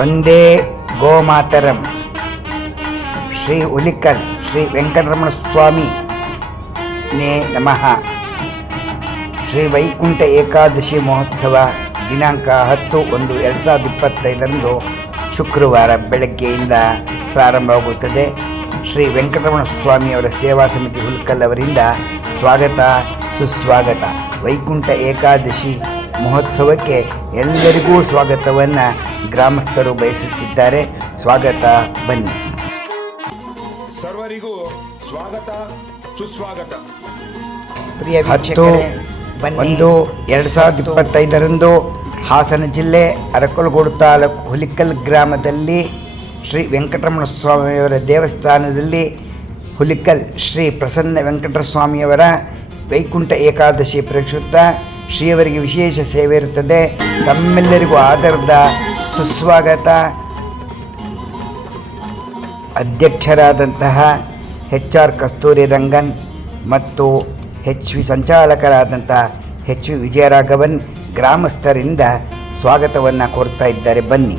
ಒಂದೇ ಗೋಮಾತರಂ. ಶ್ರೀ ಉಲಿಕಲ್ ಶ್ರೀ ವೆಂಕಟರಮಣ ಸ್ವಾಮಿ ನೇ ನಮಃ. ಶ್ರೀ ವೈಕುಂಠ ಏಕಾದಶಿ ಮಹೋತ್ಸವ ದಿನಾಂಕ ಹತ್ತು ಒಂದು ಎರಡು ಸಾವಿರದ ಇಪ್ಪತ್ತೈದರಂದು ಶುಕ್ರವಾರ ಬೆಳಗ್ಗೆಯಿಂದ ಪ್ರಾರಂಭವಾಗುತ್ತದೆ. ಶ್ರೀ ವೆಂಕಟರಮಣ ಸ್ವಾಮಿಯವರ ಸೇವಾ ಸಮಿತಿ ಹುಲ್ಕಲ್ ಅವರಿಂದ ಸ್ವಾಗತ, ಸುಸ್ವಾಗತ. ವೈಕುಂಠ ಏಕಾದಶಿ ಮಹೋತ್ಸವಕ್ಕೆ ಎಲ್ಲರಿಗೂ ಸ್ವಾಗತವನ್ನು ಗ್ರಾಮಸ್ಥರು ಬಯಸುತ್ತಿದ್ದಾರೆ. ಸ್ವಾಗತ ಬನ್ನಿ. ಸರ್ವರಿಗೂ ಸ್ವಾಗತ ಸುಸ್ವಾಗತ. ಪ್ರಿಯ ವೀಕ್ಷಕರೇ ಒಂದು ಎರಡು ಸಾವಿರದ ಇಪ್ಪತ್ತೈದರಂದು ಹಾಸನ ಜಿಲ್ಲೆ ಅರಕಲಗೂಡು ತಾಲೂಕು ಹುಲಿಕಲ್ ಗ್ರಾಮದಲ್ಲಿ ಶ್ರೀ ವೆಂಕಟರಮಣ ಸ್ವಾಮಿಯವರ ದೇವಸ್ಥಾನದಲ್ಲಿ ಹುಲಿಕಲ್ ಶ್ರೀ ಪ್ರಸನ್ನ ವೆಂಕಟರಸ್ವಾಮಿಯವರ ವೈಕುಂಠ ಏಕಾದಶಿ ಪ್ರಯುಕ್ತ ಶ್ರೀಯವರಿಗೆ ವಿಶೇಷ ಸೇವೆ ಇರುತ್ತದೆ. ತಮ್ಮೆಲ್ಲರಿಗೂ ಆದರದ ಸುಸ್ವಾಗತ. ಅಧ್ಯಕ್ಷರಾದಂತಹ ಎಚ್ ಆರ್ ಕಸ್ತೂರಿ ರಂಗನ್ ಮತ್ತು ಹೆಚ್ ವಿ ಸಂಚಾಲಕರಾದಂತಹ ಹೆಚ್ ವಿ ವಿಜಯರಾಘವನ್ ಗ್ರಾಮಸ್ಥರಿಂದ ಸ್ವಾಗತವನ್ನು ಕೋರ್ತಾ ಇದ್ದಾರೆ. ಬನ್ನಿ.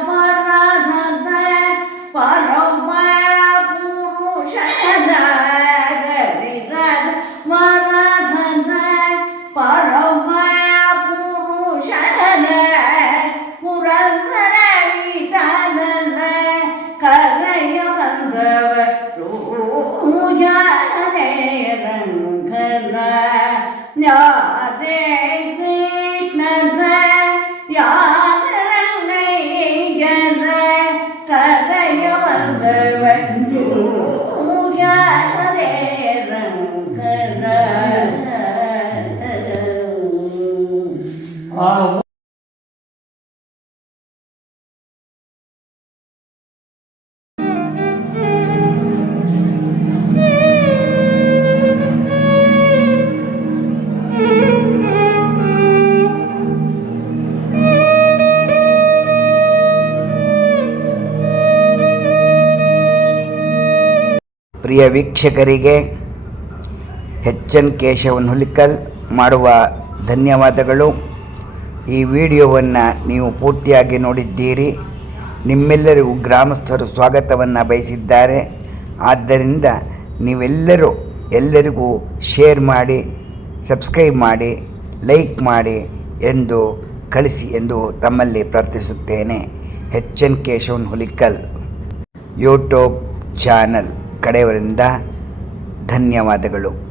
Yeah. ಪ್ರಿಯ ವೀಕ್ಷಕರಿಗೆ ಎಚ್ ಎನ್ ಕೇಶವನ್ ಹುಲಿಕಲ್ ಮಾಡುವ ಧನ್ಯವಾದಗಳು. ಈ ವಿಡಿಯೋವನ್ನು ನೀವು ಪೂರ್ತಿಯಾಗಿ ನೋಡಿದ್ದೀರಿ. ನಿಮ್ಮೆಲ್ಲರಿಗೂ ಗ್ರಾಮಸ್ಥರು ಸ್ವಾಗತವನ್ನು ಬಯಸಿದ್ದಾರೆ. ಆದ್ದರಿಂದ ನೀವೆಲ್ಲರೂ ಎಲ್ಲರಿಗೂ ಶೇರ್ ಮಾಡಿ, ಸಬ್ಸ್ಕ್ರೈಬ್ ಮಾಡಿ, ಲೈಕ್ ಮಾಡಿ ಎಂದು ಕಳಿಸಿ ಎಂದು ತಮ್ಮಲ್ಲಿ ಪ್ರಾರ್ಥಿಸುತ್ತೇನೆ. H N Keshavan Hulikal YouTube channel. ಕಡೆಯವರಿಂದ ಧನ್ಯವಾದಗಳು.